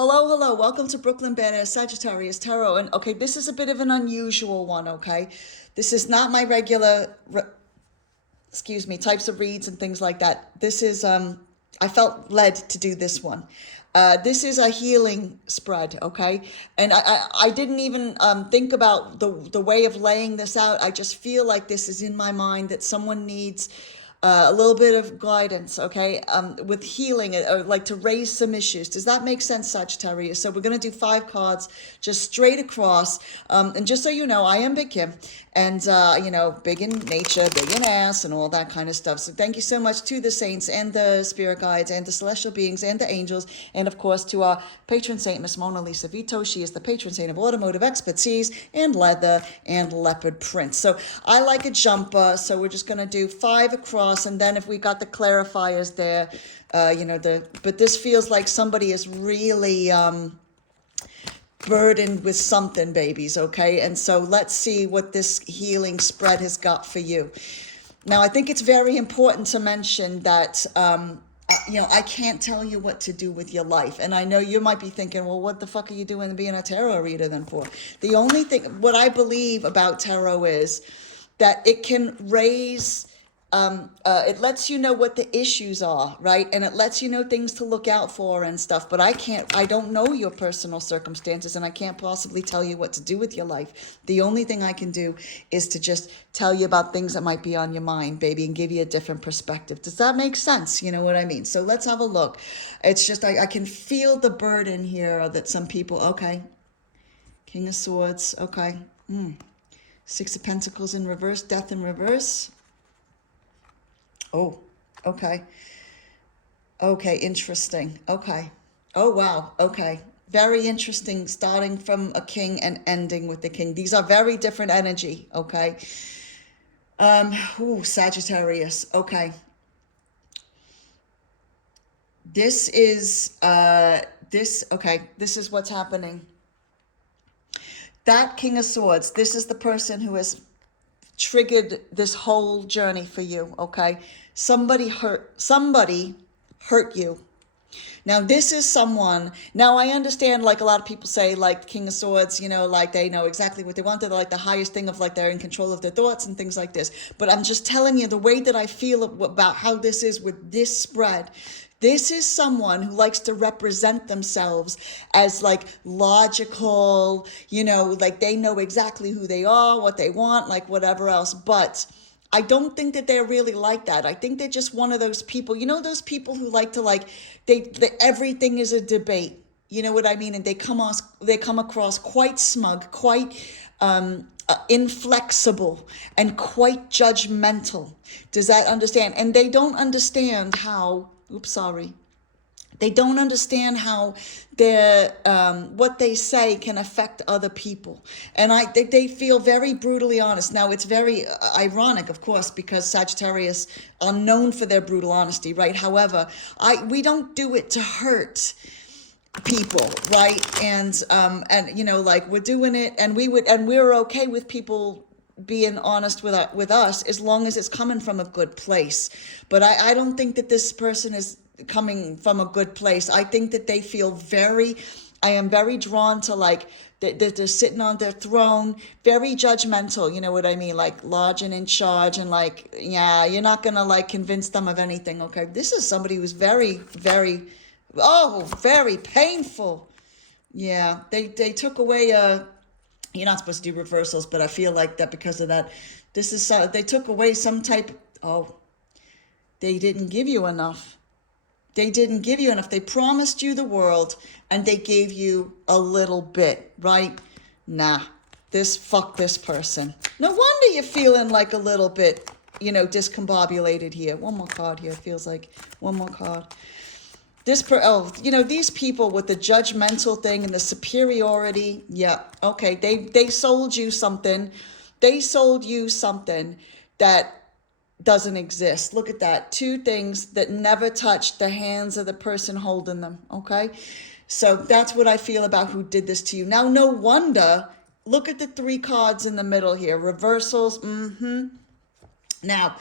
Hello, hello. Welcome to Brooklyn Badass Sagittarius Tarot. And okay, this is a bit of an unusual one, okay? This is not my regular, types of reads and things like that. This is, I felt led to do this one. This is a healing spread, okay? And I didn't even think about the way of laying this out. I just feel like this is in my mind that someone needs a little bit of guidance, okay, with healing or like to raise some issues. Does that make sense, Sagittarius? So we're going to do 5 cards just straight across. And just so you know, I am Big Kim and, big in nature, big in ass and all that kind of stuff. So thank you so much to the saints and the spirit guides and the celestial beings and the angels. And of course, to our patron saint, Miss Mona Lisa Vito. She is the patron saint of automotive expertise and leather and leopard print. So I like a jumper. So we're just going to do 5 across. And then if we got the clarifiers there, but this feels like somebody is really burdened with something, babies, okay? And so let's see what this healing spread has got for you. Now, I think it's very important to mention that, I can't tell you what to do with your life. And I know you might be thinking, well, what the fuck are you doing being a tarot reader then for? The only thing, what I believe about tarot is that it can raise... it lets you know what the issues are, right? And it lets you know things to look out for and stuff. But I don't know your personal circumstances, and I can't possibly tell you what to do with your life. The only thing I can do is to just tell you about things that might be on your mind, baby, and give you a different perspective. Does that make sense? You know what I mean? So let's have a look. It's just, I can feel the burden here that some people, okay. King of Swords, okay. 6 of Pentacles in reverse, Death in reverse. Oh, okay. Okay, interesting. Okay. Oh, wow. Okay. Very interesting, starting from a king and ending with the king. These are very different energy, okay? Sagittarius. Okay. This is what's happening. That King of Swords, this is the person who has triggered this whole journey for you, okay? Somebody hurt you. Now, this is someone, now I understand, like a lot of people say, like King of Swords, like they know exactly what they want. They're like the highest thing of like they're in control of their thoughts and things like this. But I'm just telling you the way that I feel about how this is with this spread. This is someone who likes to represent themselves as like logical, like they know exactly who they are, what they want, like whatever else. But I don't think that they're really like that. I think they're just one of those people, those people who like to everything is a debate. You know what I mean? And they come across quite smug, quite inflexible, and quite judgmental. Does that understand? And they don't understand how... They don't understand how what they say can affect other people. And they feel very brutally honest. Now, it's very ironic, of course, because Sagittarius are known for their brutal honesty, right? However, we don't do it to hurt people, right? And we're doing it, and we're okay with people being honest with us as long as it's coming from a good place. But I don't think that this person is coming from a good place. I think that they feel I am very drawn to like that they're sitting on their throne, very judgmental, you know what I mean? Like large and in charge, and like, yeah, you're not gonna like convince them of anything, okay? This is somebody who's very, very, very painful. Yeah, they took away you're not supposed to do reversals, but I feel like that because of that, they took away some type, they didn't give you enough. They didn't give you enough. They promised you the world and they gave you a little bit, right? Nah, fuck this person. No wonder you're feeling like a little bit, discombobulated here. One more card here, feels like. One more card. These people with the judgmental thing and the superiority, yeah, okay, they sold you something. They sold you something that doesn't exist. Look at that. 2 things that never touched the hands of the person holding them, okay? So that's what I feel about who did this to you. Now, no wonder, look at the 3 cards in the middle here. Reversals, Now,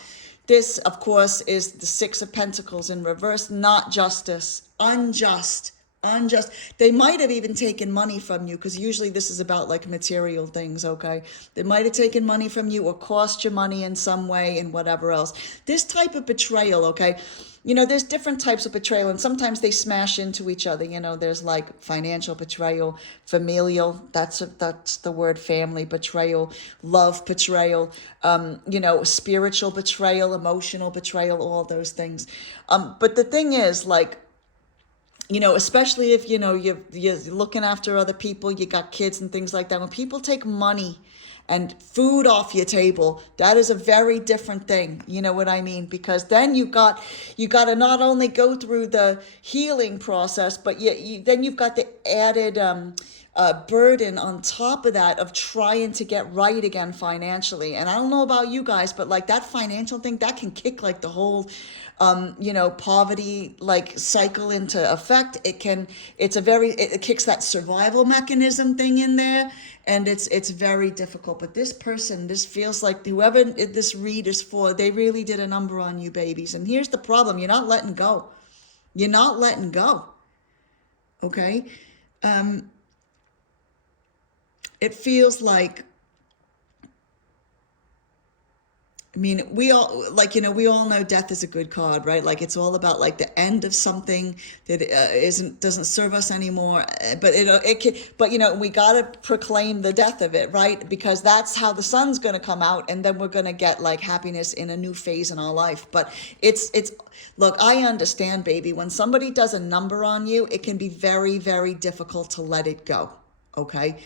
this, of course, is the 6 of Pentacles in reverse, not justice, unjust Unjust. They might have even taken money from you, because usually this is about like material things, okay? They might have taken money from you or cost you money in some way and whatever else. This type of betrayal, okay? You know, there's different types of betrayal, and sometimes they smash into each other. You know, there's like financial betrayal, familial, that's the word, family betrayal, love betrayal, you know, spiritual betrayal, emotional betrayal, all those things. But the thing is, like, you know, especially if, you know, you're looking after other people, you got kids and things like that. When people take money and food off your table, that is a very different thing. You know what I mean? Because then you got to not only go through the healing process, but then you've got the added burden on top of that of trying to get right again financially. And I don't know about you guys, but like that financial thing, that can kick like the whole you know, poverty like cycle into effect. It kicks that survival mechanism thing in there, and it's very difficult. But this person, this feels like whoever this read is for, they really did a number on you, babies. And here's the problem: you're not letting go. You're not letting go. Okay, it feels like, I mean, we all, like, you know, we all know death is a good card, right? Like, it's all about like the end of something that doesn't serve us anymore. But it can, but you know, we got to proclaim the death of it, right? Because that's how the sun's going to come out, and then we're going to get like happiness in a new phase in our life. But look, I understand, baby, when somebody does a number on you, it can be very, very difficult to let it go. Okay.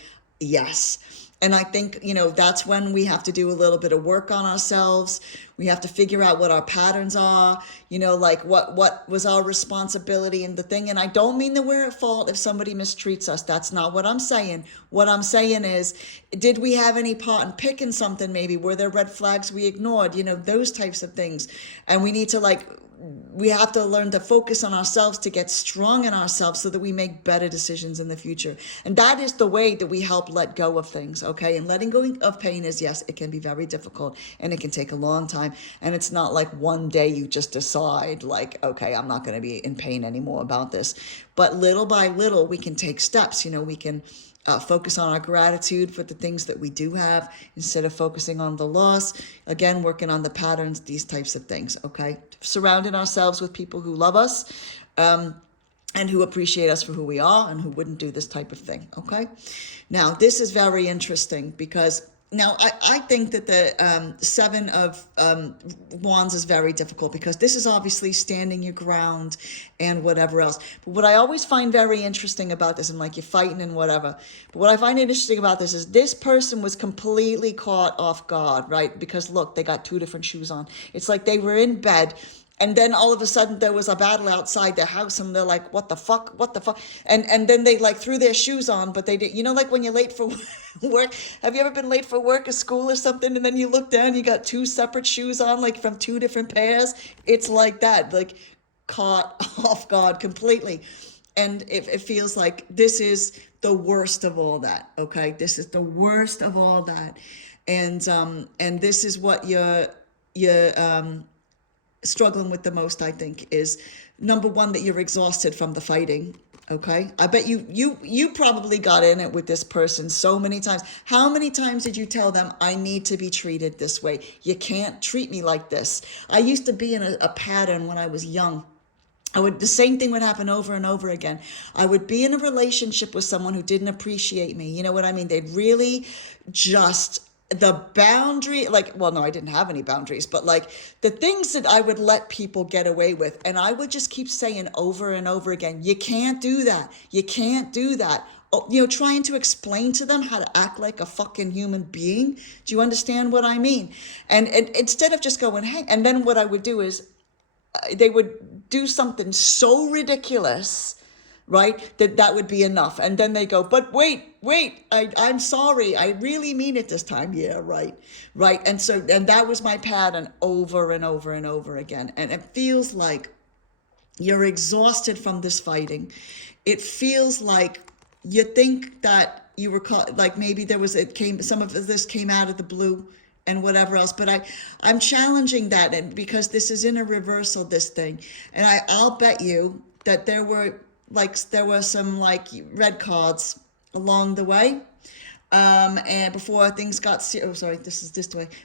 Yes. And I think, you know, that's when we have to do a little bit of work on ourselves. We have to figure out what our patterns are, you know, like what was our responsibility in the thing. And I don't mean that we're at fault if somebody mistreats us. That's not what I'm saying. What I'm saying is, did we have any part in picking something maybe? Were there red flags we ignored? You know, those types of things. And we need to we have to learn to focus on ourselves to get strong in ourselves so that we make better decisions in the future. And that is the way that we help let go of things, okay? And letting go of pain is, yes, it can be very difficult, and it can take a long time. And it's not like one day you just decide like, okay, I'm not going to be in pain anymore about this. But little by little, we can take steps. You know, we can focus on our gratitude for the things that we do have instead of focusing on the loss. Again, working on the patterns, these types of things, okay? Surrounding ourselves with people who love us and who appreciate us for who we are and who wouldn't do this type of thing, okay? Now, this is very interesting because now I think that the Seven of Wands is very difficult because this is obviously standing your ground and whatever else. But what I always find very interesting about this, and like you're fighting and whatever, but what I find interesting about this is this person was completely caught off guard, right? Because look, they got two different shoes on. It's like they were in bed, and then all of a sudden there was a battle outside their house, and they're like, what the fuck? And then they like threw their shoes on, but they did, you know, like when you're late for work. Have you ever been late for work or school or something, and then you look down, you got two separate shoes on, like from two different pairs? It's like that, like caught off guard completely. And it feels like this is the worst of all that, okay? This is the worst of all that. And this is what you're struggling with the most, I think, is number one, that you're exhausted from the fighting. Okay, I bet you probably got in it with this person so many times. How many times did you tell them, I need to be treated this way? You can't treat me like this. I used to be in a pattern when I was young. The same thing would happen over and over again. I would be in a relationship with someone who didn't appreciate me. You know what I mean? They'd really just, the boundary, like, well, no, I didn't have any boundaries, but like the things that I would let people get away with. And I would just keep saying over and over again, you can't do that. You can't do that. Oh, you know, trying to explain to them how to act like a fucking human being. Do you understand what I mean? And instead of just going, hey, and then what I would do is they would do something so ridiculous, right, that would be enough. And then they go, but wait, I'm sorry, I really mean it this time. Yeah, right. And that was my pattern over and over and over again. And it feels like you're exhausted from this fighting. It feels like you think that you were caught, like maybe some of this came out of the blue and whatever else. But I'm challenging that, and because this is in a reversal, this thing. And I'll bet you that there were like there were some like red cards along the way. And before things got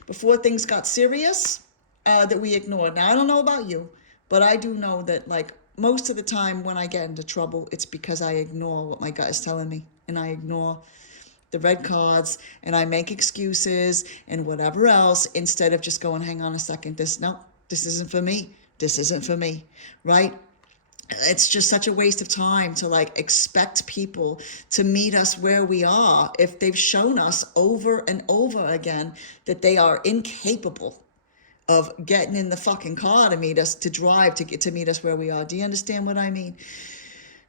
before things got serious, that we ignored. Now, I don't know about you, but I do know that like most of the time when I get into trouble, it's because I ignore what my gut is telling me, and I ignore the red cards, and I make excuses and whatever else, instead of just going, hang on a second, this isn't for me. This isn't for me, right? It's just such a waste of time to like expect people to meet us where we are if they've shown us over and over again that they are incapable of getting in the fucking car to meet us, to drive to get to meet us where we are. Do you understand what I mean?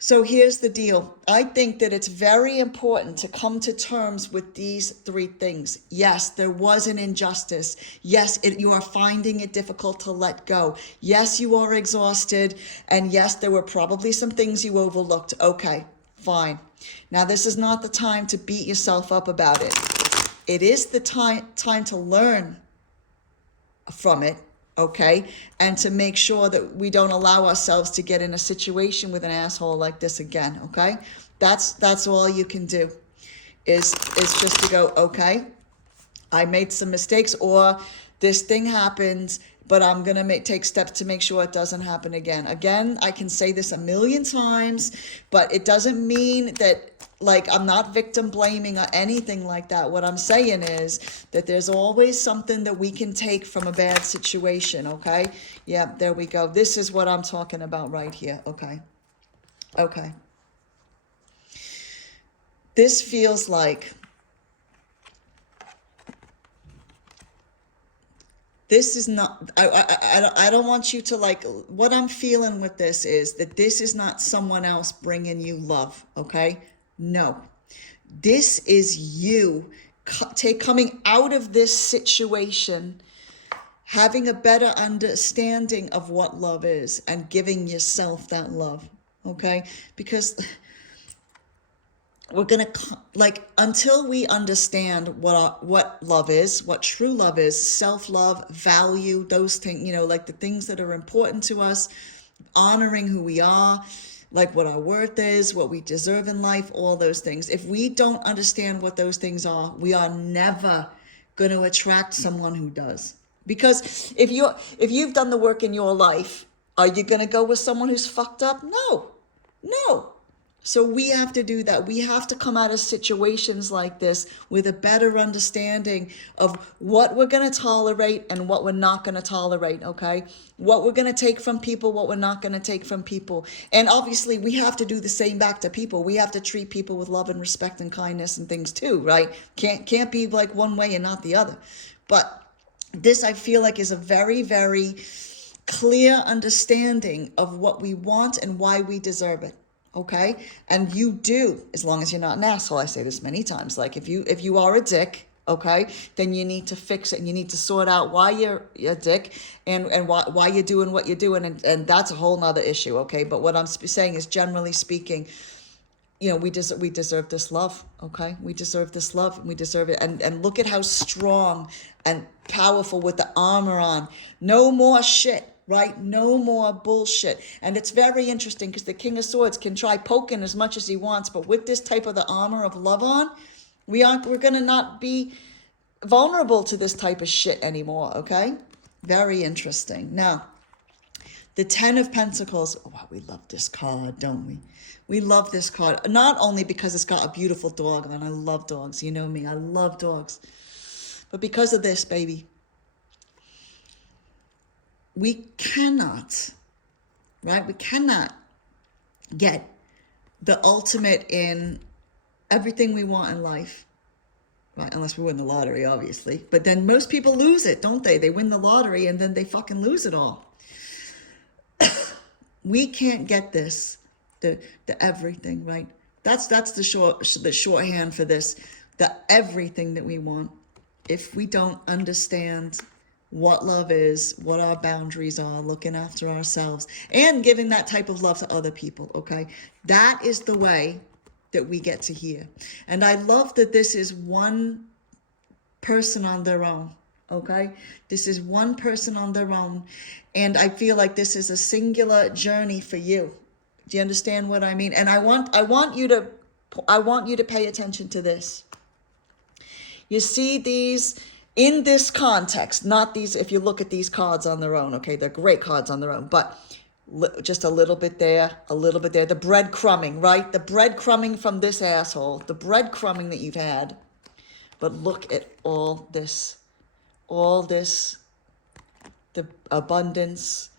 So here's the deal. I think that it's very important to come to terms with these three things. Yes, there was an injustice. Yes, you are finding it difficult to let go. Yes, you are exhausted. And yes, there were probably some things you overlooked. Okay, fine. Now, this is not the time to beat yourself up about it. It is the time to learn from it. Okay, and to make sure that we don't allow ourselves to get in a situation with an asshole like this again. Okay, that's all you can do, is just to go, okay, I made some mistakes, or this thing happens, but I'm gonna take steps to make sure it doesn't happen again. Again, I can say this a million times, but it doesn't mean that like I'm not victim blaming or anything like that. What I'm saying is that there's always something that we can take from a bad situation, okay? Yeah, there we go. This is what I'm talking about right here, okay? Okay. This feels like this is not, I don't want you to like, what I'm feeling with this is that this is not someone else bringing you love, okay? No, this is you coming out of this situation, having a better understanding of what love is and giving yourself that love, okay? Because we're going to, like, until we understand what love is, what true love is, self-love, value, those things, you know, like the things that are important to us, honoring who we are, like what our worth is, what we deserve in life, all those things. If we don't understand what those things are, we are never going to attract someone who does. Because if you've done the work in your life, are you going to go with someone who's fucked up? No. So we have to do that. We have to come out of situations like this with a better understanding of what we're going to tolerate and what we're not going to tolerate, okay? What we're going to take from people, what we're not going to take from people. And obviously we have to do the same back to people. We have to treat people with love and respect and kindness and things too, right? Can't be like one way and not the other. But this, I feel like, is a very, very clear understanding of what we want and why we deserve it. Okay, and you do, as long as you're not an asshole. I say this many times. Like if you are a dick, okay, then you need to fix it, and you need to sort out why you're a dick and why you're doing what you're doing, and that's a whole nother issue. Okay, but what I'm saying is, generally speaking, you know, we deserve this love. Okay, we deserve this love, and we deserve it. And look at how strong and powerful with the armor on. No more shit. Right? No more bullshit. And it's very interesting because the King of Swords can try poking as much as he wants, but with this type of the armor of love on, we're going to not be vulnerable to this type of shit anymore, okay? Very interesting. Now, the 10 of Pentacles. Oh, wow, we love this card, don't we? We love this card. Not only because it's got a beautiful dog, and I love dogs. You know me, I love dogs. But because of this, baby. We cannot, right? We cannot get the ultimate in everything we want in life, right? Unless we win the lottery, obviously. But then most people lose it, don't they? They win the lottery and then they fucking lose it all. We can't get this, the everything, right? That's the shorthand for this, the everything that we want. If we don't understand what love is, what our boundaries are, looking after ourselves, and giving that type of love to other people, okay? That is the way that we get to here. And I love that this is one person on their own, okay? This is one person on their own. And I feel like this is a singular journey for you. Do you understand what I mean? And I want you to pay attention to this. You see these in this context, not these, if you look at these cards on their own, okay, they're great cards on their own, but just a little bit there, a little bit there. The breadcrumbing, right? The breadcrumbing from this asshole, the breadcrumbing that you've had. But look at all this, the abundance,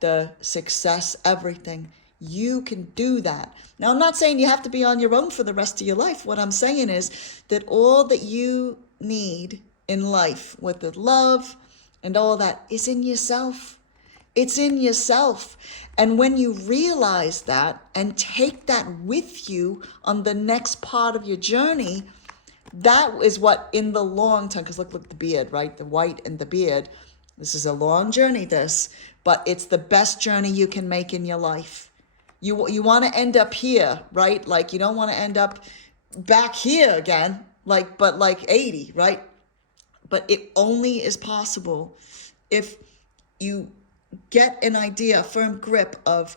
the success, everything. You can do that. Now, I'm not saying you have to be on your own for the rest of your life. What I'm saying is that all that you need in life, with the love and all that, is in yourself. It's in yourself. And when you realize that and take that with you on the next part of your journey, that is what in the long term, because look the beard, right? The white and the beard. This is a long journey, but it's the best journey you can make in your life. You want to end up here, right? Like, you don't want to end up back here again, but 80, right? But it only is possible if you get an idea, a firm grip of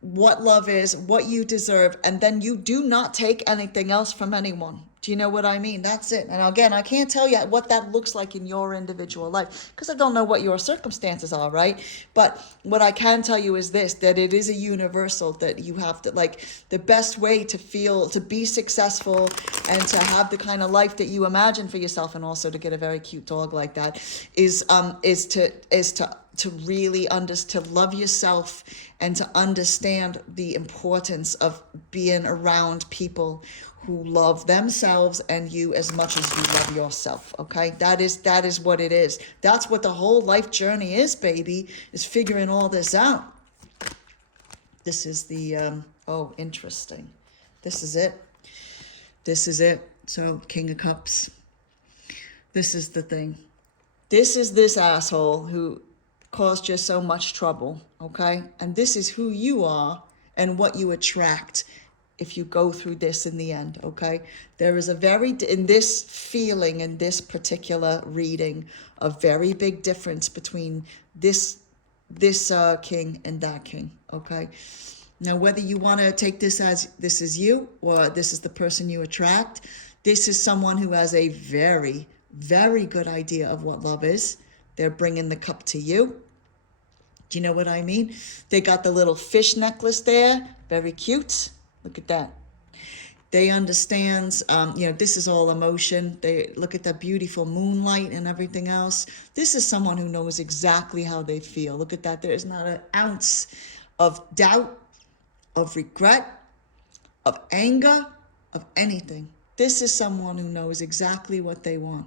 what love is, what you deserve, and then you do not take anything else from anyone. Do you know what I mean? That's it. And again, I can't tell you what that looks like in your individual life because I don't know what your circumstances are, right? But what I can tell you is this, that it is a universal, that you have to, like, the best way to be successful and to have the kind of life that you imagine for yourself, and also to get a very cute dog like that, is to really to love yourself and to understand the importance of being around people who love themselves and you as much as you love yourself. Okay, that is what it is. That's what the whole life journey is, baby, is figuring all this out. This is the oh, interesting. This is it. So King of Cups, this is the thing. This is this asshole who caused you so much trouble, okay? And this is who you are and what you attract if you go through this in the end, okay? There is in this feeling, in this particular reading, a very big difference between this king and that king, okay? Now, whether you want to take this as this is you or this is the person you attract, this is someone who has a very, very good idea of what love is. They're bringing the cup to you. Do you know what I mean? They got the little fish necklace there. Very cute. Look at that. They understand, this is all emotion. They look at that beautiful moonlight and everything else. This is someone who knows exactly how they feel. Look at that. There is not an ounce of doubt, of regret, of anger, of anything. This is someone who knows exactly what they want.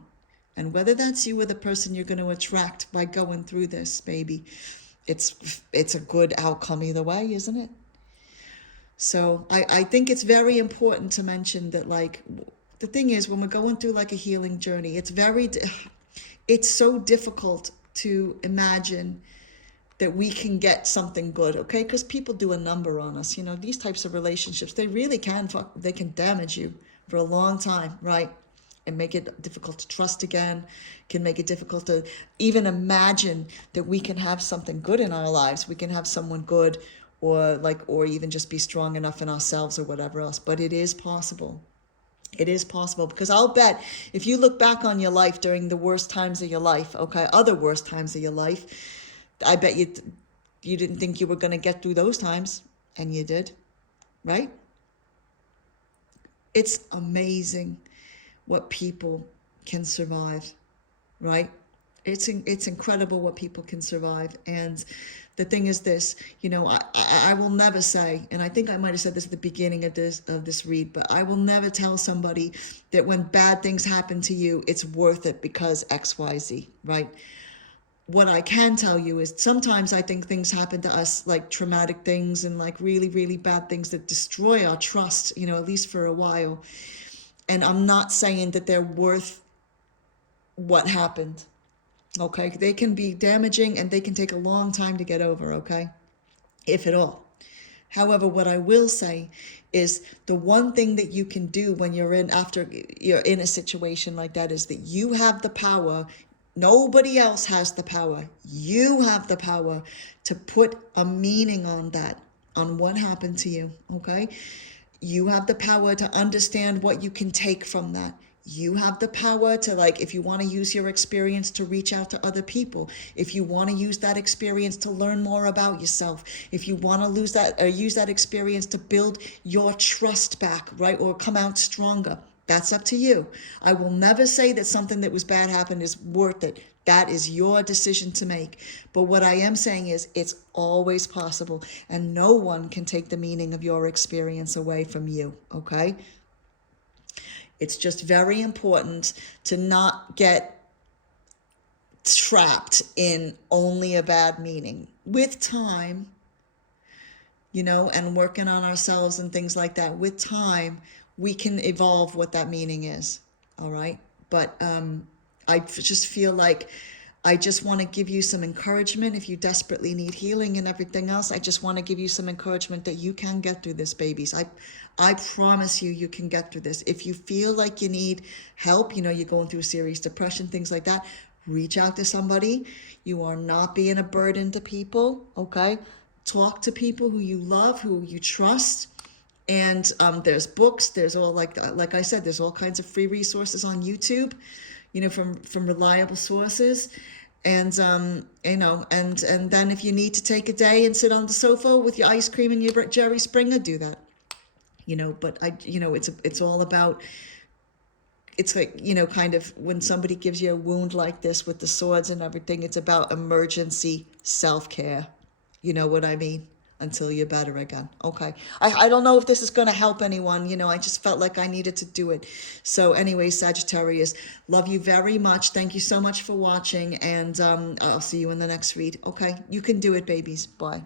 And whether that's you or the person you're going to attract by going through this, baby, it's a good outcome either way, isn't it? So I think it's very important to mention that, like, the thing is, when we're going through like a healing journey, it's so difficult to imagine that we can get something good, okay? Because people do a number on us. These types of relationships, they really can damage you for a long time, right? And make it difficult to trust again, can make it difficult to even imagine that we can have something good in our lives. We can have someone good, or even just be strong enough in ourselves or whatever else. But it is possible. It is possible, because I'll bet if you look back on your life during the worst times of your life, okay, other worst times of your life, I bet you didn't think you were going to get through those times, and you did, right? It's amazing what people can survive, right? It's incredible what people can survive. And the thing is this, I will never say, and I think I might have said this at the beginning of this read, but I will never tell somebody that when bad things happen to you, it's worth it because X, Y, Z, right? What I can tell you is sometimes I think things happen to us, like traumatic things and like really, really bad things that destroy our trust, at least for a while. And I'm not saying that they're worth what happened, okay? They can be damaging and they can take a long time to get over, okay? If at all. However, what I will say is the one thing that you can do when after you're in a situation like that is that you have the power. Nobody else has the power. You have the power to put a meaning on that. on what happened to you, okay? You have the power to understand what you can take from that. You have the power to, like, if you want to use your experience to reach out to other people, if you want to use that experience to learn more about yourself, if you want to use that experience to build your trust back, right, or come out stronger, that's up to you. I will never say that something that was bad happened is worth it. That is your decision to make. But what I am saying is it's always possible, and no one can take the meaning of your experience away from you, okay? It's just very important to not get trapped in only a bad meaning. With time, and working on ourselves and things like that, with time, we can evolve what that meaning is, all right? But I just feel like I just want to give you some encouragement. If you desperately need healing and everything else, I just want to give you some encouragement that you can get through this, babies. I promise you can get through this. If you feel like you need help, you're going through serious depression, things like that, reach out to somebody. You are not being a burden to people, okay? Talk to people who you love, who you trust. And there's books, there's all, like I said, there's all kinds of free resources on YouTube, from reliable sources. And and then if you need to take a day and sit on the sofa with your ice cream and your Jerry Springer, do that. But it's all about, it's like, kind of when somebody gives you a wound like this with the swords and everything, it's about emergency self-care. You know what I mean? Until you're better again. Okay. I don't know if this is going to help anyone. I just felt like I needed to do it. So anyway, Sagittarius, love you very much. Thank you so much for watching. And I'll see you in the next read. Okay. You can do it, babies. Bye.